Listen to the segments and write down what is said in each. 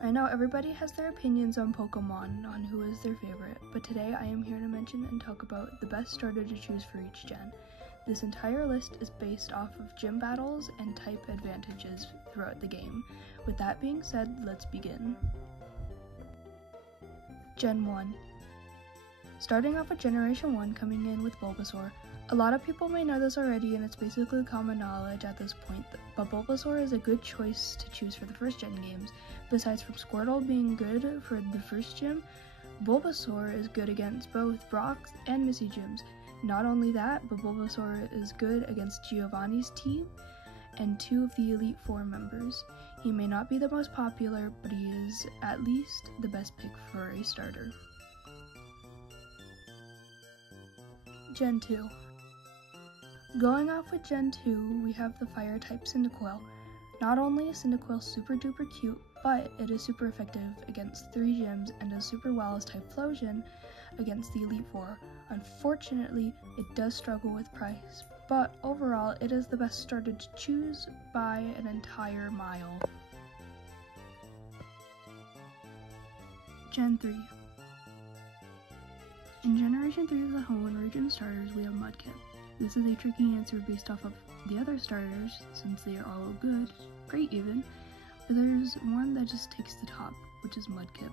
I know everybody has their opinions on Pokemon, on who is their favorite, but today I am here to mention and talk about the best starter to choose for each gen. This entire list is based off of gym battles and type advantages throughout the game. With that being said, let's begin. Gen 1. Starting off with Generation 1 coming in with Bulbasaur. A lot of people may know this already and it's basically common knowledge at this point, but Bulbasaur is a good choice to choose for the first gen games. Besides from Squirtle being good for the first gym, Bulbasaur is good against both Brock and Missy gyms. Not only that, but Bulbasaur is good against Giovanni's team and 2 of the Elite Four members. He may not be the most popular, but he is at least the best pick for a starter. Gen 2. Going off with Gen 2, we have the fire type Cyndaquil. Not only is Cyndaquil super duper cute, but it is super effective against 3 gyms and does super well as type Flosion against the Elite Four. Unfortunately, it does struggle with price, but overall it is the best starter to choose by an entire mile. Gen 3. In Generation 3 of the Hoenn region starters, we have Mudkip. This is a tricky answer based off of the other starters, since they are all good, great even, but there's one that just takes the top, which is Mudkip.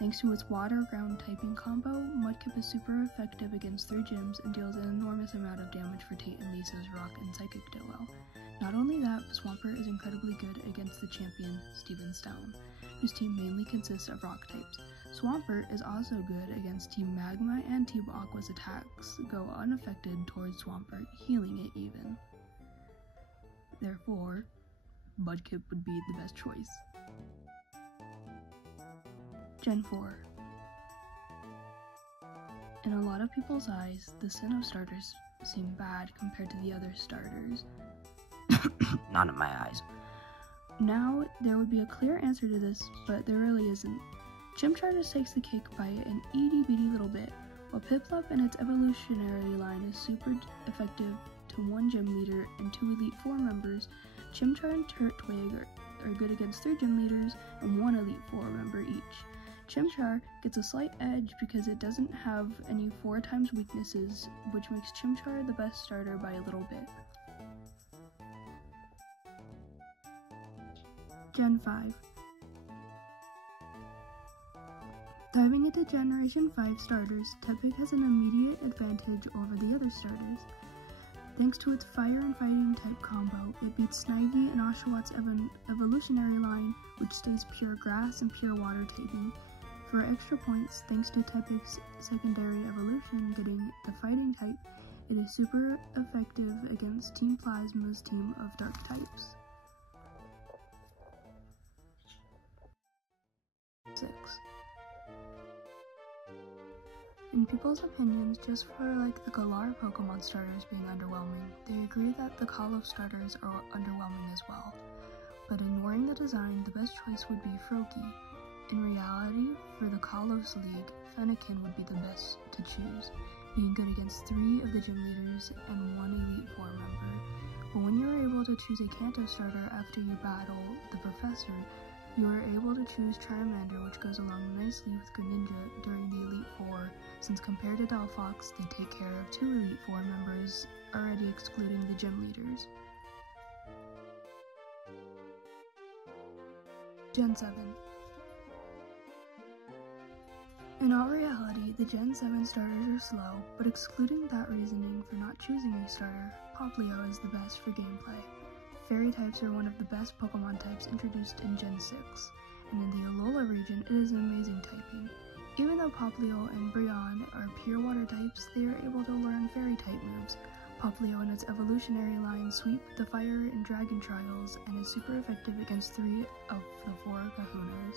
Thanks to its water-ground typing combo, Mudkip is super effective against 3 gyms and deals an enormous amount of damage for Tate and Lisa's Rock and Psychic duo. Not only that, but Swampert is incredibly good against the champion, Steven Stone, whose team mainly consists of rock types. Swampert is also good against Team Magma, and Team Aqua's attacks go unaffected towards Swampert, healing it even. Therefore, Mudkip would be the best choice. Gen 4. In a lot of people's eyes, the Sinnoh starters seem bad compared to the other starters. Not in my eyes. Now, there would be a clear answer to this, but there really isn't. Chimchar just takes the cake by an itty-bitty little bit. While Piplup and its evolutionary line is super effective to 1 gym leader and 2 Elite Four members, Chimchar and Turtwig are good against 3 gym leaders and 1 Elite Four member each. Chimchar gets a slight edge because it doesn't have any 4 times weaknesses, which makes Chimchar the best starter by a little bit. Gen 5. Diving into Generation 5 starters, Tepig has an immediate advantage over the other starters. Thanks to its fire and fighting type combo, it beats Snivy and Oshawott evolutionary line, which stays pure grass and pure water typing. For extra points, thanks to Tepig's secondary evolution getting the fighting type, it is super effective against Team Plasma's team of dark types. 6. In people's opinions, just for like the Galar Pokemon starters being underwhelming, they agree that the Kalos starters are underwhelming as well. But ignoring the design, the best choice would be Froakie. In reality, for the Kalos League, Fennekin would be the best to choose, being good against 3 of the gym leaders and 1 Elite Four member. But when you are able to choose a Kanto starter after you battle the Professor, you are able to choose Charmander, which goes along nicely with Greninja during the Elite Four, since compared to Delphox, they take care of 2 Elite Four members, already excluding the gym leaders. Gen 7. In all reality, the Gen 7 starters are slow, but excluding that reasoning for not choosing a starter, Popplio is the best for gameplay. Fairy types are one of the best Pokemon types introduced in Gen 6, and in the Alola region, it is an amazing typing. Even though Popplio and Brionne are pure water types, they are able to learn fairy type moves. Popplio and its evolutionary line sweep the fire and dragon trials, and is super effective against 3 of the 4 Kahunas.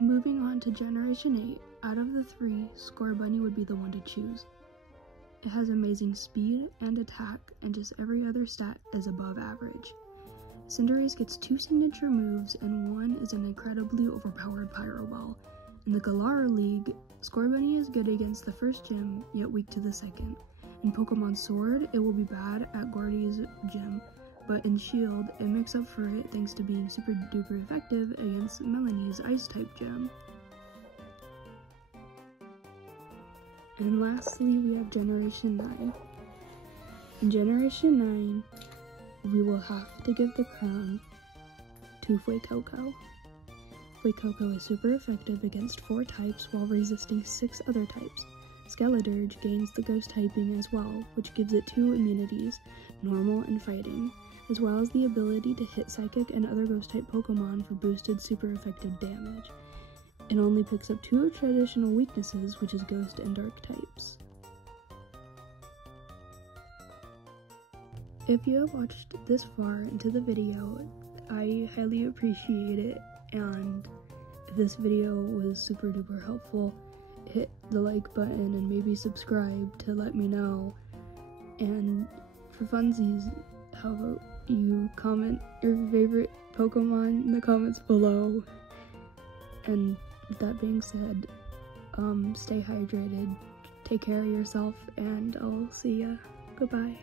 Moving on to Generation 8, out of the 3, Scorbunny would be the one to choose. It has amazing speed and attack, and just every other stat is above average. Cinderace gets 2 signature moves, and 1 is an incredibly overpowered Pyro Ball. In the Galar League, Scorbunny is good against the first gym, yet weak to the second. In Pokemon Sword, it will be bad at Gordy's gym, but in Shield, it makes up for it thanks to being super duper effective against Melanie's Ice-type gem. And lastly, we have Generation 9. In Generation 9, we will have to give the crown to Fuecoco. Fuecoco is super effective against 4 types while resisting 6 other types. Skeledirge gains the ghost typing as well, which gives it 2 immunities, normal and fighting, as well as the ability to hit psychic and other ghost type Pokemon for boosted super effective damage. It only picks up 2 traditional weaknesses, which is ghost and dark types. If you have watched this far into the video, I highly appreciate it, and if this video was super duper helpful, hit the like button and maybe subscribe to let me know. And for funsies, how about you comment your favorite Pokemon in the comments below. And with that being said, stay hydrated, take care of yourself, and I'll see ya. Goodbye.